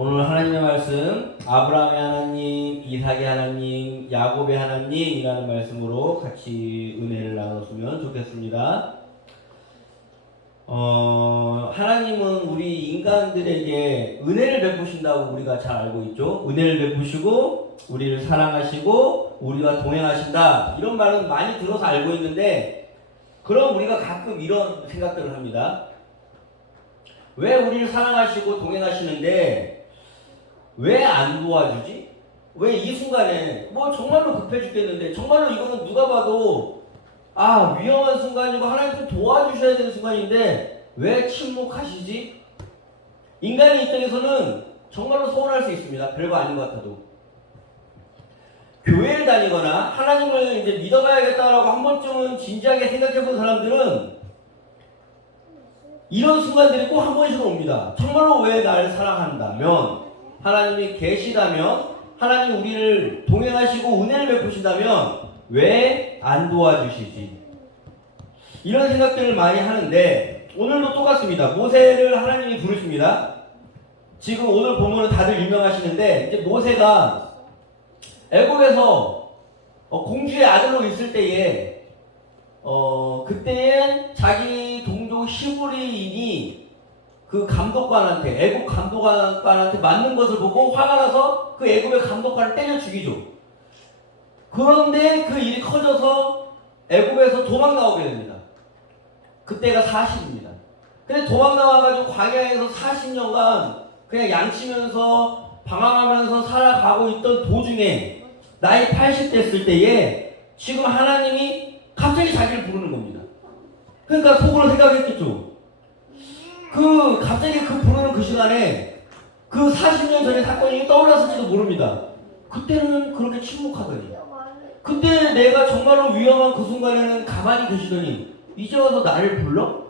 오늘 하나님의 말씀 아브라함의 하나님, 이삭의 하나님, 야곱의 하나님이라는 말씀으로 같이 은혜를 나눴으면 좋겠습니다. 하나님은 우리 인간들에게 은혜를 베푸신다고 우리가 잘 알고 있죠. 은혜를 베푸시고 우리를 사랑하시고 우리와 동행하신다, 이런 말은 많이 들어서 알고 있는데, 그럼 우리가 가끔 이런 생각들을 합니다. 왜 우리를 사랑하시고 동행하시는데 왜 안 도와주지? 왜 이 순간에 정말로 급해 죽겠는데, 정말로 이거는 누가 봐도 위험한 순간이고 하나님 좀 도와주셔야 되는 순간인데 왜 침묵하시지? 인간의 입장에서는 정말로 서운할 수 있습니다. 별거 아닌 것 같아도. 교회를 다니거나 하나님을 이제 믿어봐야겠다라고 한 번쯤은 진지하게 생각해 본 사람들은 이런 순간들이 꼭 한 번씩은 옵니다. 정말로 왜 나를 사랑한다면, 하나님이 계시다면, 하나님 우리를 동행하시고 은혜를 베푸신다면 왜 안 도와주시지? 이런 생각들을 많이 하는데, 오늘도 똑같습니다. 모세를 하나님이 부르십니다. 지금 오늘 보면은 다들 유명하시는데, 이제 모세가 애굽에서 공주의 아들로 있을 때에 그때에 자기 동족 히브리인이 그 감독관한테, 애굽 감독관한테 맞는 것을 보고 화가 나서 그 애굽의 감독관을 때려 죽이죠. 그런데 그 일이 커져서 애굽에서 도망 나오게 됩니다. 그때가 40입니다. 근데 도망 나와가지고 광야에서 40년간 그냥 양치면서 방황하면서 살아가고 있던 도중에 나이 80 됐을 때에 지금 하나님이 갑자기 자기를 부르는 겁니다. 그러니까 속으로 생각했겠죠. 갑자기 부르는 그 시간에 그 40년 전의 사건이 떠올랐을지도 모릅니다. 그때는 그렇게 침묵하더니, 그때 내가 정말로 위험한 그 순간에는 가만히 계시더니 이제 와서 나를 불러?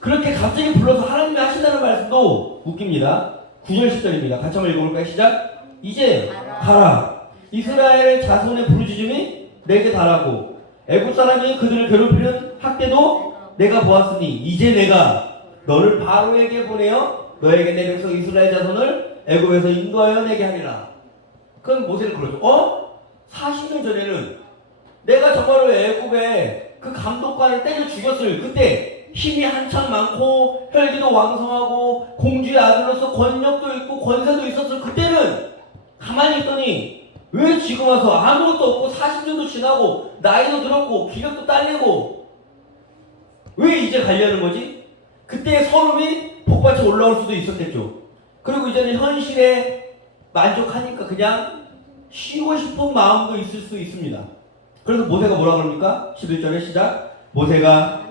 그렇게 갑자기 불러서 하나님이 하신다는 말씀도 웃깁니다. 9절 10절입니다. 같이 한번 읽어볼까요? 시작! 이제 가라. 이스라엘 자손의 부르짖음이 내게 달하고 애굽 사람이 그들을 괴롭히는 학대도 내가 보았으니 이제 내가 너를 바로에게 보내어 너에게 내 백성 이스라엘 자손을 애굽에서 인도하여 내게 하리라. 그건 모세를 그러죠. 40년 전에는 내가 정말로 애굽에 그 감독관을 때려 죽였을 그때 힘이 한창 많고 혈기도 왕성하고 공주의 아들로서 권력도 있고 권세도 있었을 그때는 가만히 있더니 왜 지금 와서 아무것도 없고 40년도 지나고 나이도 들었고 기력도 딸리고 왜 이제 가려는 거지? 그때의 서름이 복받쳐 올라올 수도 있었겠죠. 그리고 이제는 현실에 만족하니까 그냥 쉬고 싶은 마음도 있을 수 있습니다. 그래서 모세가 뭐라 그럽니까? 11절에 시작. 모세가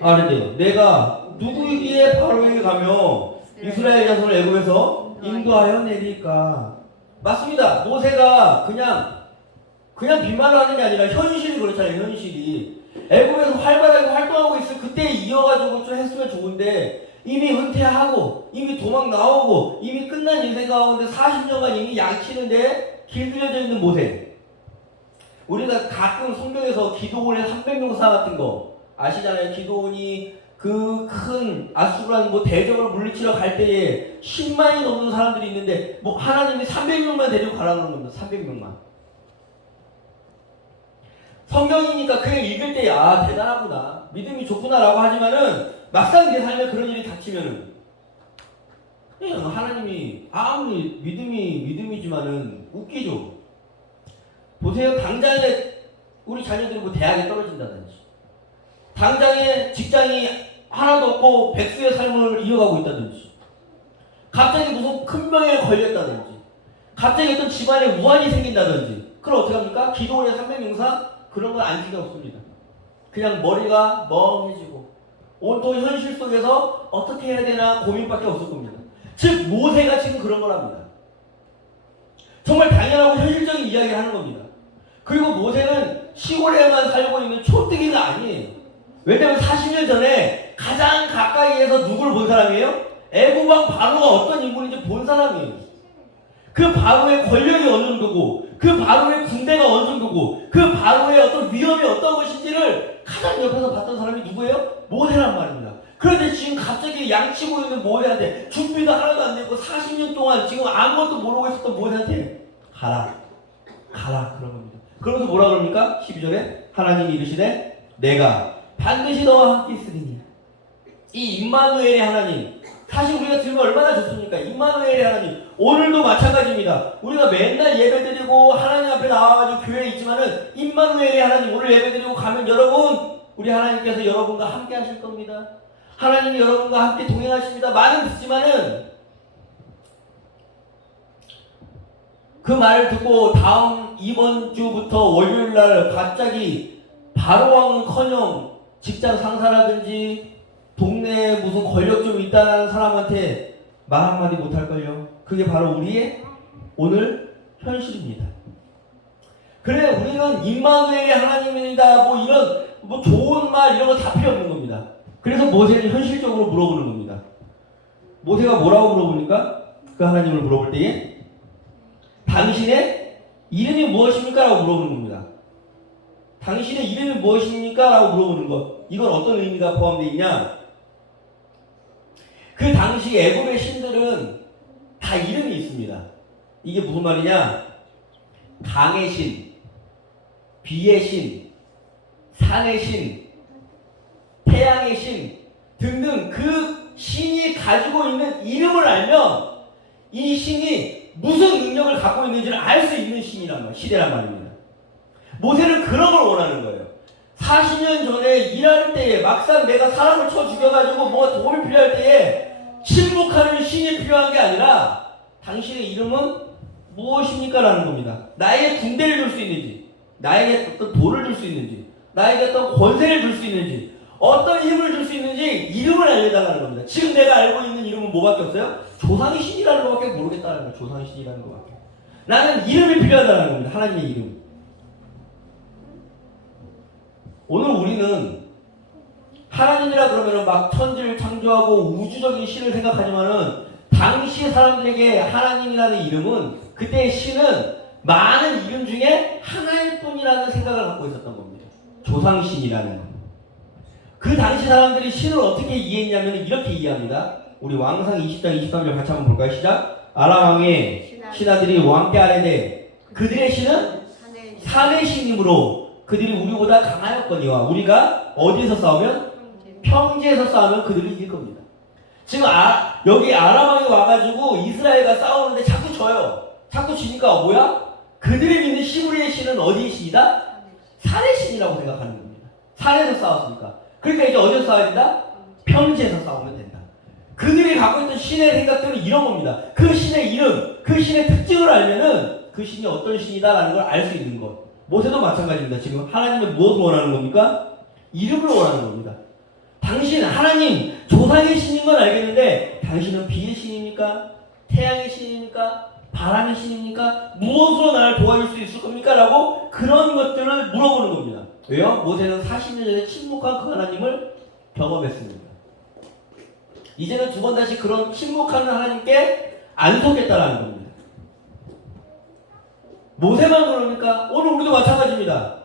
아뢰되 내가 누구이기에 바로에게 가며 이스라엘 자손을 애굽에서 인도하여 내릴까? 맞습니다. 모세가 그냥 빈말을 하는 게 아니라 현실이 그렇잖아요. 현실이 애굽에서 활발하게 활동하고 있을 그때 이어가지고 좀 했으면 좋은데, 이미 은퇴하고 이미 도망 나오고 이미 끝난 인생 가운데 40년간 이미 양치는데 길들여져 있는 모세. 우리가 가끔 성경에서 기도원의 300명사 같은 거 아시잖아요. 기도원이 그 큰 아수르라는 대적을 물리치러 갈 때에 10만이 넘는 사람들이 있는데 하나님이 300명만 데리고 가라고 그러는 겁니다. 300명만. 성경이니까 그냥 읽을 때 대단하구나, 믿음이 좋구나라고 하지만은 막상 내 삶에 그런 일이 닥치면은 하나님이 아무리 믿음이지만은 웃기죠. 보세요. 당장에 우리 자녀들이 대학에 떨어진다든지, 당장에 직장이 하나도 없고 백수의 삶을 이어가고 있다든지, 갑자기 무슨 큰 병에 걸렸다든지, 갑자기 어떤 집안에 우환이 생긴다든지, 그럼 어떻게 합니까? 기도원의 300명사 그런 건 안식이 없습니다. 그냥 머리가 멍해지고 온통 현실 속에서 어떻게 해야 되나 고민밖에 없을 겁니다. 즉 모세가 지금 그런 거랍니다. 정말 당연하고 현실적인 이야기를 하는 겁니다. 그리고 모세는 시골에만 살고 있는 촌뜨기가 아니에요. 왜냐하면 40년 전에 가장 가까이에서 누구를 본 사람이에요? 애굽 왕 바로가 어떤 인물인지 본 사람이에요. 그 바로의 권력이 어느 정도고, 그 바로의 군대가 어느 정도고, 그 바로의 어떤 위험이 어떤 것인지를 가장 옆에서 봤던 사람이 누구예요? 모세란 말입니다. 그런데 지금 갑자기 양치고 있는 모세한테 준비도 하나도 안 되고 40년 동안 지금 아무것도 모르고 있었던 모세한테 가라 그런 겁니다. 그러면서 뭐라 그럽니까? 12절에 하나님이 이르시되 내가 반드시 너와 함께 있으리니. 이 임마누엘의 하나님, 사실 우리가 들으면 얼마나 좋습니까? 임마누엘의 하나님, 오늘도 마찬가지입니다. 우리가 맨날 예배드리고 하나님 앞에 나와가지고 교회에 있지만은 임마누엘의 하나님, 오늘 예배드리고 가면 여러분, 우리 하나님께서 여러분과 함께 하실 겁니다. 하나님이 여러분과 함께 동행하십니다. 말은 듣지만은 그 말을 듣고 이번 주부터 월요일날 갑자기 바로왕은커녕 직장 상사라든지 동네에 무슨 권력 좀 있다는 사람한테 말 한마디 못할걸요. 그게 바로 우리의 오늘 현실입니다. 그래, 우리는 임마누엘의 하나님입니다. 뭐 좋은 말 이런 거 다 필요 없는 겁니다. 그래서 모세를 현실적으로 물어보는 겁니다. 모세가 뭐라고 물어보니까 그 하나님을 물어볼 때에 당신의 이름이 무엇입니까? 라고 물어보는 겁니다. 당신의 이름이 무엇입니까? 라고 물어보는 것. 이건 어떤 의미가 포함되어 있냐? 그 당시 애굽의 신들은 다 이름이 있습니다. 이게 무슨 말이냐? 강의 신, 비의 신, 산의 신, 태양의 신 등등 그 신이 가지고 있는 이름을 알면 이 신이 무슨 능력을 갖고 있는지를 알 수 있는 시대란 말입니다. 모세는 그런 걸 원하는 거예요. 40년 전에 일할 때에 막상 내가 사람을 쳐 죽여가지고 뭐가 도움이 필요할 때에 침묵하는 신이 필요한 게 아니라 당신의 이름은 무엇입니까? 라는 겁니다. 나에게 군대를 줄 수 있는지, 나에게 어떤 돈을 줄 수 있는지, 나에게 어떤 권세를 줄 수 있는지, 어떤 힘을 줄 수 있는지 이름을 알려달라는 겁니다. 지금 내가 알고 있는 이름은 뭐밖에 없어요? 조상의 신이라는 것밖에 모르겠다는 거예요. 조상의 신이라는 것밖에. 나는 이름이 필요하다는 겁니다. 하나님의 이름. 오늘 우리는 하나님이라 그러면 막 천지를 창조하고 우주적인 신을 생각하지만은 당시 사람들에게 하나님이라는 이름은 그때의 신은 많은 이름 중에 하나일 뿐이라는 생각을 갖고 있었던 겁니다. 조상신이라는. 그 당시 사람들이 신을 어떻게 이해했냐면 이렇게 이해합니다. 우리 왕상 20장 23절 같이 한번 볼까요? 시작. 아람 왕의 신하들이 왕께 아뢰되 그들의 신은 산의 신이므로 그들이 우리보다 강하였거니와 우리가 어디에서 싸우면? 평지에서 싸우면 그들이 이길 겁니다. 지금 여기 아람 왕이 와가지고 이스라엘과 싸우는데 자꾸 져요. 자꾸 지니까 뭐야? 그들이 믿는 시브리의 신은 어디의 신이다? 산의 신이라고 생각하는 겁니다. 산에서 싸웠으니까. 그러니까 이제 어디서 싸워야 된다? 평지에서 싸우면 된다. 그들이 갖고 있던 신의 생각들은 이런 겁니다. 그 신의 이름, 그 신의 특징을 알면은 그 신이 어떤 신이다라는 걸 알 수 있는 것. 모세도 마찬가지입니다. 지금 하나님은 무엇을 원하는 겁니까? 이름을 원하는 겁니다. 당신 하나님 조상의 신인 건 알겠는데 당신은 비의 신입니까? 태양의 신입니까? 바람의 신입니까? 무엇으로 나를 도와줄 수 있을 겁니까? 라고 그런 것들을 물어보는 겁니다. 왜요? 모세는 40년 전에 침묵한 그 하나님을 경험했습니다. 이제는 두 번 다시 그런 침묵하는 하나님께 안 속겠다라는 겁니다. 모세만 그럽니까? 오늘 우리도 마찬가지입니다.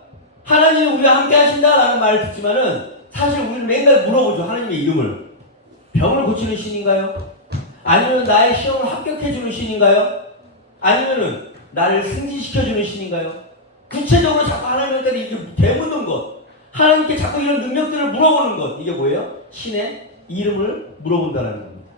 하나님이 우리와 함께 하신다라는 말을 듣지만은 사실 우리는 맨날 물어보죠. 하나님의 이름을. 병을 고치는 신인가요? 아니면 나의 시험을 합격해주는 신인가요? 아니면은 나를 승진시켜주는 신인가요? 구체적으로 자꾸 하나님한테 이렇게 되묻는 것, 하나님께 자꾸 이런 능력들을 물어보는 것, 이게 뭐예요? 신의 이름을 물어본다는 겁니다.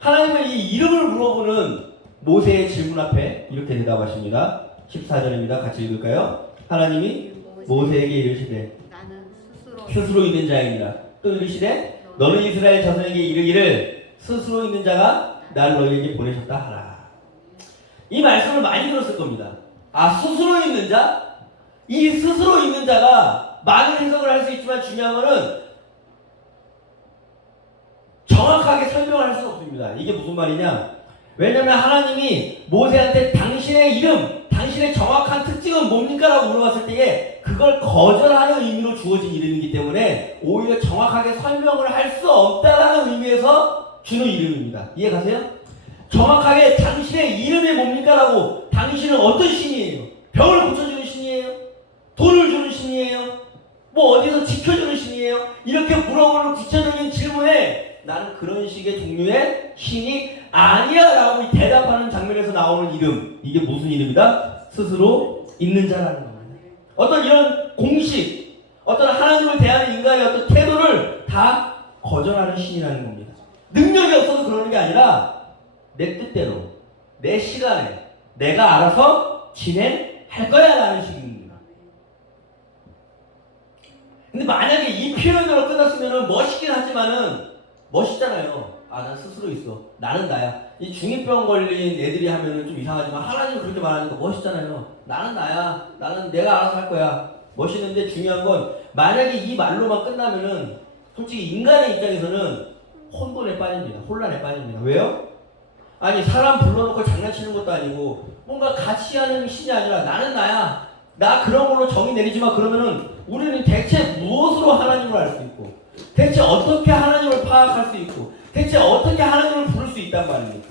하나님은 이 이름을 물어보는 모세의 질문 앞에 이렇게 대답하십니다. 14절입니다. 같이 읽을까요? 하나님이 모세에게 이르시되 스스로 있는 자이니라. 또 이르시되 너는 이스라엘 자손에게 이르기를 스스로 있는 자가 나를 너희에게 보내셨다 하라. 이 말씀을 많이 들었을 겁니다. 스스로 있는 자? 이 스스로 있는 자가 많은 해석을 할 수 있지만 중요한 거는 정확하게 설명을 할 수 없습니다. 이게 무슨 말이냐? 왜냐면 하나님이 모세한테 당신의 이름, 당신의 정확한 특징은 뭡니까? 라고 물어봤을 때에 그걸 거절하는 의미로 주어진 이름이기 때문에 오히려 정확하게 설명을 할 수 없다라는 의미에서 주는 이름입니다. 이해가세요? 정확하게 당신의 이름이 뭡니까? 라고 당신은 어떤 신이에요? 병을 고쳐주는 신이에요? 돈을 주는 신이에요? 뭐 어디서 지켜주는 신이에요? 이렇게 물어보는 구체적인 질문에 나는 그런 식의 종류의 신이 아니야 라고 대답하는 장면에서 나오는 이름, 이게 무슨 이름이다? 스스로 있는 자라는 겁니다. 어떤 이런 공식, 어떤 하나님을 대하는 인간의 어떤 태도를 다 거절하는 신이라는 겁니다. 능력이 없어서 그러는 게 아니라 내 뜻대로, 내 시간에 내가 알아서 진행할 거야 라는 식입니다. 근데 만약에 이 표현으로 끝났으면 멋있긴 하지만은 멋있잖아요. 아, 난 스스로 있어. 나는 나야. 이 중2병 걸린 애들이 하면은 좀 이상하지만 하나님은 그렇게 말하니까 멋있잖아요. 나는 나야. 나는 내가 알아서 할 거야. 멋있는데 중요한 건 만약에 이 말로만 끝나면은 솔직히 인간의 입장에서는 혼돈에 빠집니다. 혼란에 빠집니다. 왜요? 아니 사람 불러놓고 장난치는 것도 아니고 뭔가 같이 하는 신이 아니라 나는 나야. 나 그런 걸로 정의 내리지만 그러면은 우리는 대체 무엇으로 하나님을 알 수 있고 대체 어떻게 하나님을 파악할 수 있고 대체 어떻게 하나님을 부를 수 있단 말입니까?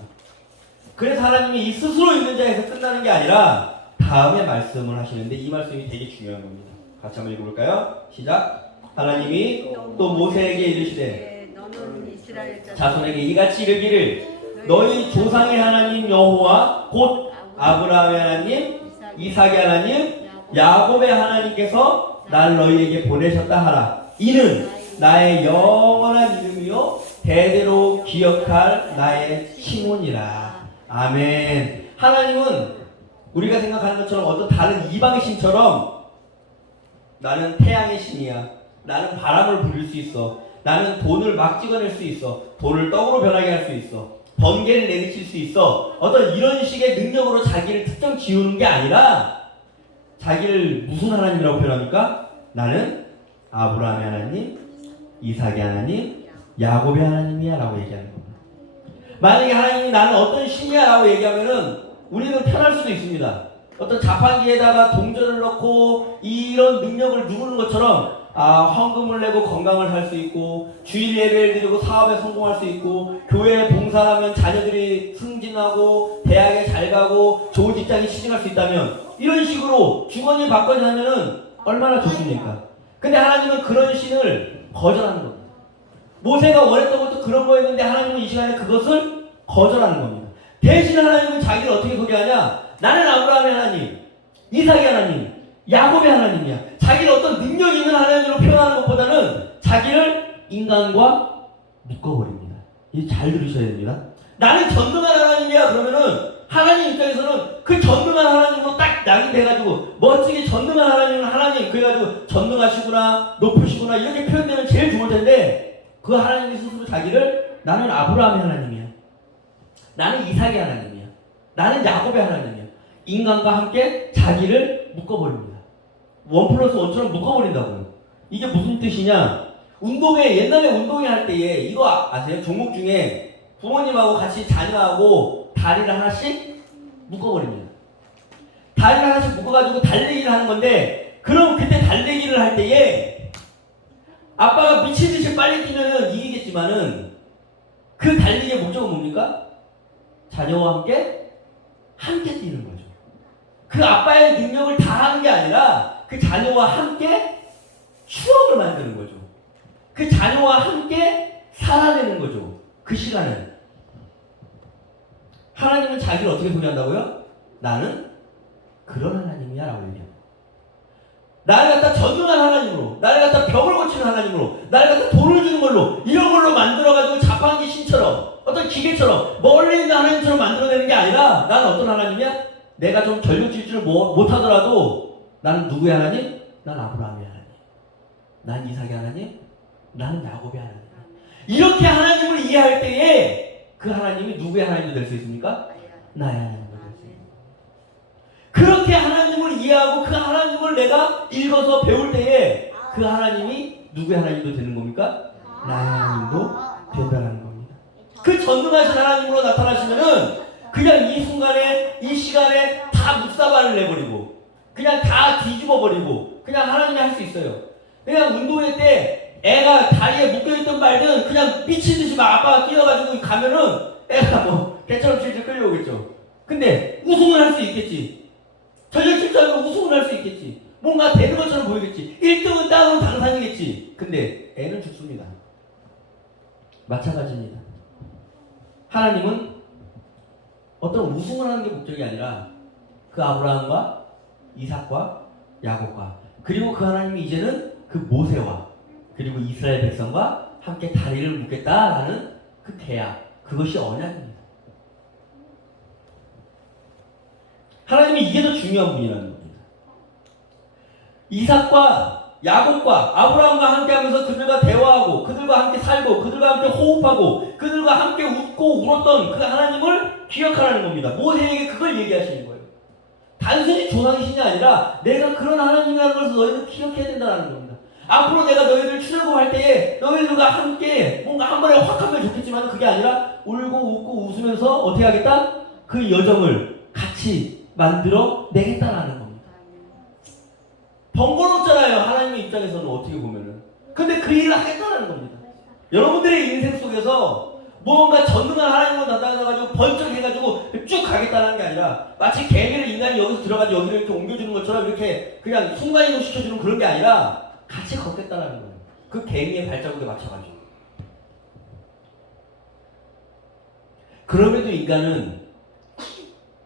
그래서 하나님이 이 스스로 있는 자에서 끝나는 게 아니라 다음에 말씀을 하시는데 이 말씀이 되게 중요한 겁니다. 같이 한번 읽어볼까요? 시작. 하나님이 또 모세에게 이르시되 너는 이스라엘 자손에게 이같이 이르기를 너희 조상의 하나님 여호와 곧 아브라함의 하나님 이삭의 하나님 야곱의 하나님께서 날 너희에게 보내셨다 하라. 이는 나의 영원한 이름이요 대대로 기억할 나의 칭혼이라. 아멘. 하나님은 우리가 생각하는 것처럼 어떤 다른 이방의 신처럼 나는 태양의 신이야. 나는 바람을 부릴 수 있어. 나는 돈을 막 찍어낼 수 있어. 돈을 떡으로 변하게 할 수 있어. 번개를 내리칠 수 있어. 어떤 이런 식의 능력으로 자기를 특정 지우는 게 아니라 자기를 무슨 하나님이라고 표현합니까? 나는 아브라함의 하나님, 이삭의 하나님, 야곱의 하나님이야 라고 얘기하는 겁니다. 만약에 하나님이 나는 어떤 신이야 라고 얘기하면은 우리는 편할 수도 있습니다. 어떤 자판기에다가 동전을 넣고 이런 능력을 누르는 것처럼 헌금을 내고 건강을 살 수 있고 주일 예배를 드리고 사업에 성공할 수 있고 교회에 봉사하면 자녀들이 승진하고 대학에 잘 가고 좋은 직장에 취직할 수 있다면 이런 식으로 주거니 받거니 하면은 얼마나 좋습니까? 근데 하나님은 그런 신을 거절하는 겁니다. 모세가 원했던 것도 그런 거였는데 하나님은 이 시간에 그것을 거절하는 겁니다. 대신 하나님은 자기를 어떻게 소개하냐? 나는 아브라함의 하나님, 이삭의 하나님, 야곱의 하나님이야. 자기를 어떤 능력 있는 하나님으로 표현하는 것보다는 자기를 인간과 묶어버립니다. 이게 잘 들으셔야 됩니다. 나는 전능한 하나님이야 그러면은 하나님 입장에서는 그 전능한 하나님으로 딱 낙인돼가지고 멋지게 전능한 하나님은 하나님 그래가지고 전능하시구나 높으시구나 이렇게 표현되면 제일 좋을 텐데 그 하나님이 스스로 자기를 나는 아브라함의 하나님이야. 나는 이삭의 하나님이야. 나는 야곱의 하나님이야. 인간과 함께 자기를 묶어버립니다. 1+1처럼 묶어버린다고요. 이게 무슨 뜻이냐? 옛날에 운동회 할 때에 이거 아세요? 종목 중에 부모님하고 같이 자녀하고 다리를 하나씩 묶어버립니다. 다리를 하나씩 묶어가지고 달리기를 하는 건데 그럼 그때 달리기를 할 때에 아빠가 미친듯이 빨리 뛰면은 이기겠지만은 그 달리기의 목적은 뭡니까? 자녀와 함께 뛰는 거죠. 그 아빠의 능력을 다 하는 게 아니라 그 자녀와 함께 추억을 만드는 거죠. 그 자녀와 함께 살아내는 거죠. 그 시간을. 하나님은 자기를 어떻게 소개한다고요? 나는 그런 하나님이야 라고 얘기합니다. 나를 갖다 전능한 하나님으로, 나를 갖다 병을 고치는 하나님으로, 나를 갖다 돈을 주는 걸로, 이런 걸로 만들어가지고 자판기 신처럼, 어떤 기계처럼, 멀리 있는 하나님처럼 만들어내는 게 아니라 나는 어떤 하나님이야? 내가 좀 전력 질주를 못하더라도 나는 누구의 하나님? 난 아브라함의 하나님. 난 이삭의 하나님. 나는 야곱의 하나님. 이렇게 하나님을 이해할 때에 그 하나님이 누구의 하나님도 될 수 있습니까? 나의 하나님도 될 수 있습니다. 그렇게 하나님을 이해하고 그 하나님을 내가 읽어서 배울 때에 그 하나님이 누구의 하나님도 되는 겁니까? 나의 하나님도 된다는 겁니다. 그 전능하신 하나님으로 나타나시면은 그냥 이 순간에 이 시간에 다 묵사발을 내버리고 그냥 다 뒤집어버리고 그냥 하나님이 할 수 있어요. 그냥 운동회 때 애가 다리에 묶여있던 말든 그냥 미친듯이 막 아빠가 뛰어가지고 가면은 애가 뭐 개처럼 질질 끌려오겠죠. 근데 우승을 할 수 있겠지. 전력 질주하면 우승을 할 수 있겠지. 뭔가 되는 것처럼 보이겠지. 1등은 따로 당상이겠지. 근데 애는 죽습니다. 마찬가지입니다. 하나님은 어떤 우승을 하는 게 목적이 아니라 그 아브라함과 이삭과 야곱과 그리고 그 하나님이 이제는 그 모세와 그리고 이스라엘 백성과 함께 다리를 묶겠다라는 그 계약, 그것이 언약입니다. 하나님이 이게 더 중요한 분이라는 겁니다. 이삭과 야곱과 아브라함과 함께 하면서 그들과 대화하고 그들과 함께 살고 그들과 함께 호흡하고 그들과 함께 웃고 울었던 그 하나님을 기억하라는 겁니다. 모세에게 그걸 얘기하시는 거예요. 단순히 조상신이 아니라 내가 그런 하나님이라는 것을 너희는 기억해야 된다는 겁니다. 앞으로 내가 너희들 출애굽할 때에 너희들과 함께 뭔가 한 번에 확 하면 좋겠지만 그게 아니라 울고 웃고 웃으면서 어떻게 하겠다? 그 여정을 같이 만들어 내겠다라는 겁니다. 번거롭잖아요. 하나님의 입장에서는 어떻게 보면은. 근데 그 일을 하겠다는 겁니다. 여러분들의 인생 속에서 무언가 전능한 하나님을 나타나가지고 번쩍 해가지고 쭉 가겠다는 게 아니라 마치 개미를 인간이 여기서 들어가지고 여기를 이렇게 옮겨주는 것처럼 이렇게 그냥 순간이동 시켜주는 그런 게 아니라 같이 걷겠다는 거예요. 그 개미의 발자국에 맞춰가지고. 그럼에도 인간은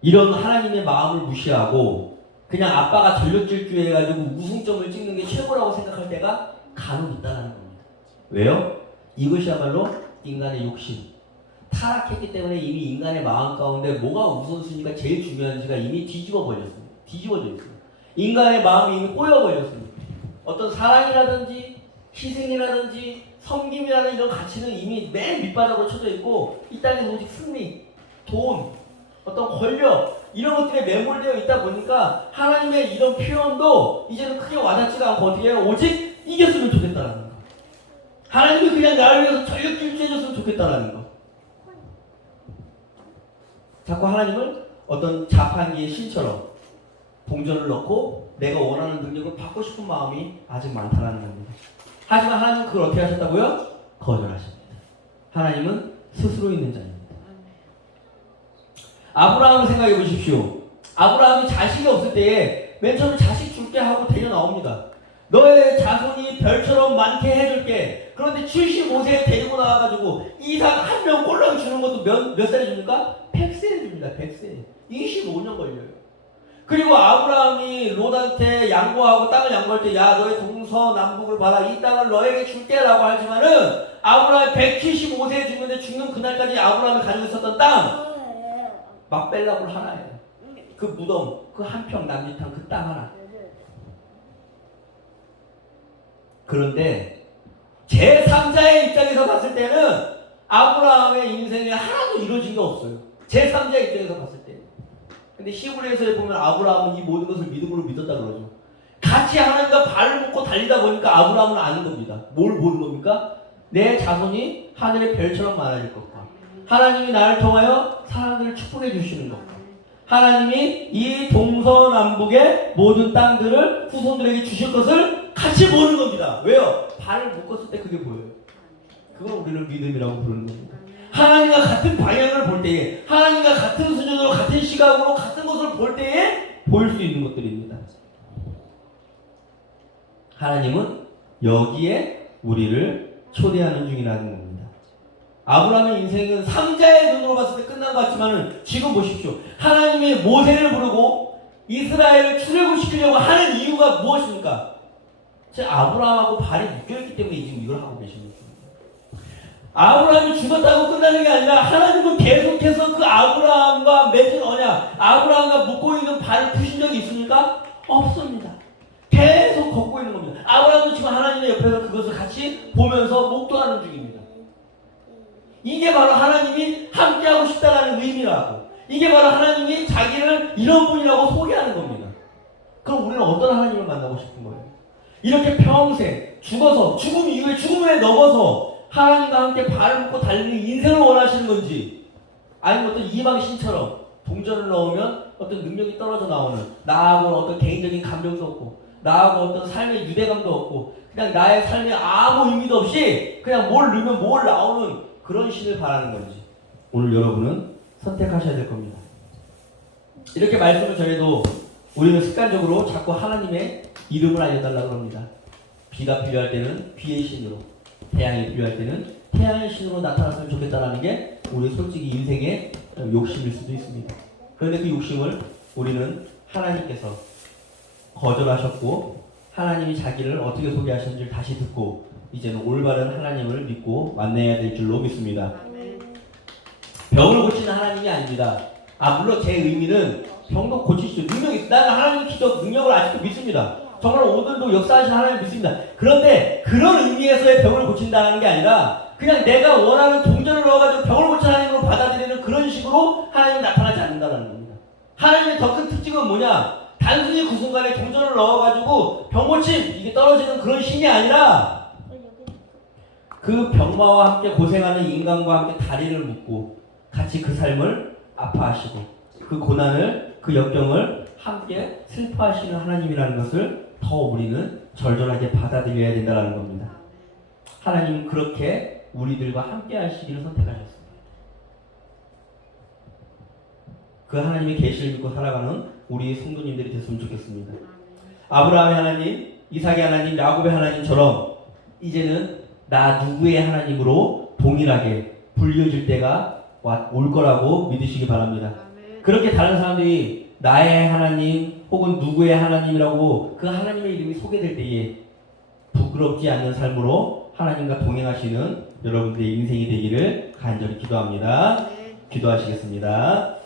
이런 하나님의 마음을 무시하고 그냥 아빠가 전력질주 해가지고 우승점을 찍는 게 최고라고 생각할 때가 간혹 있다는 겁니다. 왜요? 이것이야말로 인간의 욕심. 타락했기 때문에 이미 인간의 마음 가운데 뭐가 우선순위가 제일 중요한지가 이미 뒤집어 버렸습니다. 뒤집어져 있습니다. 인간의 마음이 이미 꼬여 버렸습니다. 어떤 사랑이라든지 희생이라든지 섬김이라는 이런 가치는 이미 맨 밑바닥으로 쳐져 있고 이 땅에서 오직 승리, 돈, 어떤 권력 이런 것들에 매몰되어 있다 보니까 하나님의 이런 표현도 이제는 크게 와닿지가 않고 어떻게 해요? 오직 이겼으면 좋겠다라는 거. 하나님이 그냥 나를 위해서 전력질주해줬으면 좋겠다라는 거. 자꾸 하나님을 어떤 자판기의 신처럼 동전을 넣고 내가 원하는 능력을 받고 싶은 마음이 아직 많다는 겁니다. 하지만 하나님은 그걸 어떻게 하셨다고요? 거절하십니다. 하나님은 스스로 있는 자입니다. 아브라함을 생각해 보십시오. 아브라함이 자식이 없을 때에 맨 처음에 자식 줄게 하고 데려 나옵니다. 너의 자손이 별처럼 많게 해줄게. 그런데 75세에 데리고 나와가지고 이삭 한 명 꼴랑 주는 것도 몇 살에 줍니까? 100세에 줍니다. 100세. 25년 걸려요. 그리고 아브라함이 롯한테 양보하고 땅을 양보할 때 야 너의 동서남북을 봐라 이 땅을 너에게 줄게 라고 하지만은 아브라함이 175세에 죽는데 죽는 그날까지 아브라함이 가지고 있었던 땅 막벨라불 하나예요. 그 무덤 그 한평 남짓한 그 땅 하나. 그런데 제3자의 입장에서 봤을 때는 아브라함의 인생에 하나도 이루어진 게 없어요. 제3자의 입장에서 봤을 때. 근데 히브리서에 보면 아브라함은 이 모든 것을 믿음으로 믿었다 그러죠. 같이 하나님과 발을 묶고 달리다 보니까 아브라함은 아는 겁니다. 뭘 모르는 겁니까? 내 자손이 하늘의 별처럼 많아질 것과 하나님이 나를 통하여 사람들을 축복해 주시는 것과 하나님이 이 동서남북의 모든 땅들을 후손들에게 주실 것을 같이 보는 겁니다. 왜요? 발을 묶었을 때 그게 보여요. 그걸 우리는 믿음이라고 부르는 겁니다. 하나님과 같은 방향을 볼 때에 하나님과 같은 수준으로 같은 시각으로 같은 것을 볼 때에 보일 수 있는 것들입니다. 하나님은 여기에 우리를 초대하는 중이라는 겁니다. 아브라함의 인생은 3자의 눈으로 봤을 때 끝난 것 같지만 지금 보십시오. 하나님이 모세를 부르고 이스라엘을 출애굽시키려고 하는 이유가 무엇입니까? 제 아브라함하고 발이 묶여있기 때문에 지금 이걸 하고 계시는 거예요. 아브라함이 죽었다고 끝나는 게 아니라 하나님은 계속해서 그 아브라함과 맺은 언약, 아브라함과 묶고 있는 발을 푸신 적이 있습니까? 없습니다. 계속 걷고 있는 겁니다. 아브라함도 지금 하나님의 옆에서 그것을 같이 보면서 목도하는 중입니다. 이게 바로 하나님이 함께하고 싶다는 의미라고. 이게 바로 하나님이 자기를 이런 분이라고 소개하는 겁니다. 그럼 우리는 어떤 하나님을 만나고 싶은 거예요? 이렇게 평생 죽어서 죽음 이후에 죽음에 넘어서 하나님과 함께 발을 묶고 달리는 인생을 원하시는 건지 아니면 어떤 이방 신처럼 동전을 넣으면 어떤 능력이 떨어져 나오는 나하고는 어떤 개인적인 감정도 없고 나하고 어떤 삶의 유대감도 없고 그냥 나의 삶에 아무 의미도 없이 그냥 뭘 넣으면 뭘 나오는 그런 신을 바라는 건지 오늘 여러분은 선택하셔야 될 겁니다. 이렇게 말씀을 전해도 우리는 습관적으로 자꾸 하나님의 이름을 알려달라고 합니다. 비가 필요할 때는 비의 신으로, 태양이 필요할 때는 태양의 신으로 나타났으면 좋겠다라는 게 우리 솔직히 인생의 욕심일 수도 있습니다. 그런데 그 욕심을 우리는 하나님께서 거절하셨고 하나님이 자기를 어떻게 소개하셨는지를 다시 듣고 이제는 올바른 하나님을 믿고 만나야 될 줄로 믿습니다. 병을 고치는 하나님이 아닙니다. 물론 제 의미는 병도 고치시죠. 능력이, 나는 하나님의 기적 능력을 아직도 믿습니다. 정말 오늘도 역사하시는 하나님을 믿습니다. 그런데 그런 의미에서의 병을 고친다는 게 아니라 그냥 내가 원하는 동전을 넣어가지고 병을 고치는 하나님으로 받아들이는 그런 식으로 하나님이 나타나지 않는다는 겁니다. 하나님의 더 큰 특징은 뭐냐? 단순히 그 순간에 동전을 넣어가지고 병 고침 이게 떨어지는 그런 신이 아니라 그 병마와 함께 고생하는 인간과 함께 다리를 묶고 같이 그 삶을 아파하시고 그 고난을 그 역경을 함께 슬퍼하시는 하나님이라는 것을 더 우리는 절절하게 받아들여야 된다는 겁니다. 하나님은 그렇게 우리들과 함께 하시기를 선택하셨습니다. 그 하나님의 계시를 믿고 살아가는 우리 성도님들이 됐으면 좋겠습니다. 아브라함의 하나님, 이삭의 하나님, 야곱의 하나님처럼 이제는 나 누구의 하나님으로 동일하게 불려질 때가 올 거라고 믿으시기 바랍니다. 그렇게 다른 사람들이 나의 하나님 혹은 누구의 하나님이라고 그 하나님의 이름이 소개될 때에 부끄럽지 않는 삶으로 하나님과 동행하시는 여러분들의 인생이 되기를 간절히 기도합니다. 기도하시겠습니다.